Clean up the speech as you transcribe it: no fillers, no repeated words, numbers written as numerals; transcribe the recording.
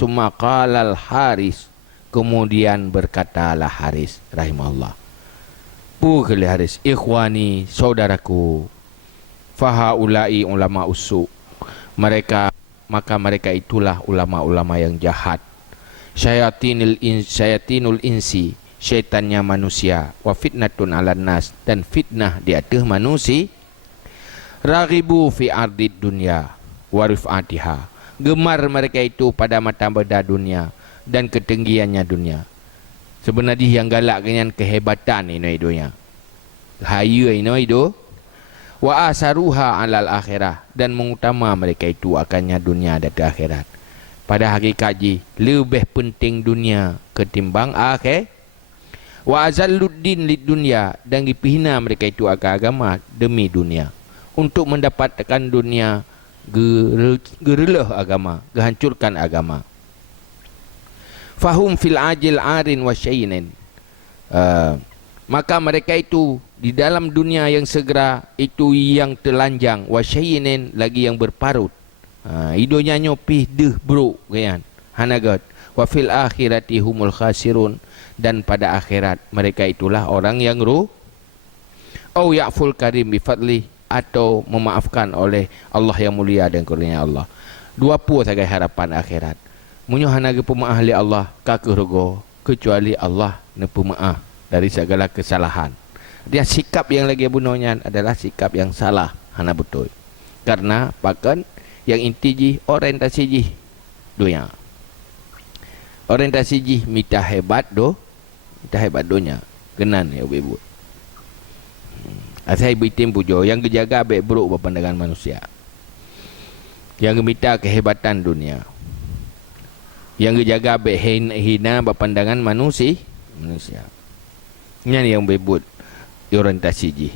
summa qalal Haris, kemudian berkatalah Haris rahimahullah, Pukul Haris, ikhwani, saudaraku, fahaulai ulama usuk, maka mereka itulah ulama-ulama yang jahat, syayatinul insi, syaitannya manusia, wa fitnatun 'alan nas, dan fitnah di atas manusia, raghibu fi ardid dunya wa rif'atiha, gemar mereka itu pada mata benda dunia dan ketinggiannya dunia. Sebenarnya yang galak dengan kehebatan ini dunia, haya ini itu, wa asaruha 'alal akhirah, dan mengutama mereka itu akannya dunia dan akhirat. Pada hakikatnya lebih penting dunia ketimbang akhir. Wa azalluddin lid dunya, dan dipihina mereka itu akan agama demi dunia, untuk mendapatkan dunia, gerelah agama, gehancurkan agama. Fahum fil ajil arin wa syayinin, maka mereka itu di dalam dunia yang segera itu yang telanjang, wa syayinin, lagi yang berparut. Hidupnya nyopih deh bro kan, hanagat. Wa fil akhirati humul khasirun, dan pada akhirat mereka itulah orang yang au ya'ful karim bifadli, atau memaafkan oleh Allah yang mulia dan kurnia Allah. Dua puluh sebagai harapan akhirat. Munyo hanaga pemaaf li Allah kakurugo, kecuali Allah ne pemaaf dari segala kesalahan. Dia sikap yang lagi bunonya adalah sikap yang salah, hana betul. Karena bahkan yang inti ji orientasi ji dunia. Orientasi ji mita hebat donya. Kenan ya ibu. Asai bitim pujo yang kejaga baik buruk berpandangan manusia. Yang minta kehebatan dunia. Yang kejaga baik hina berpandangan manusia. Ini yang bebut orientasi ji.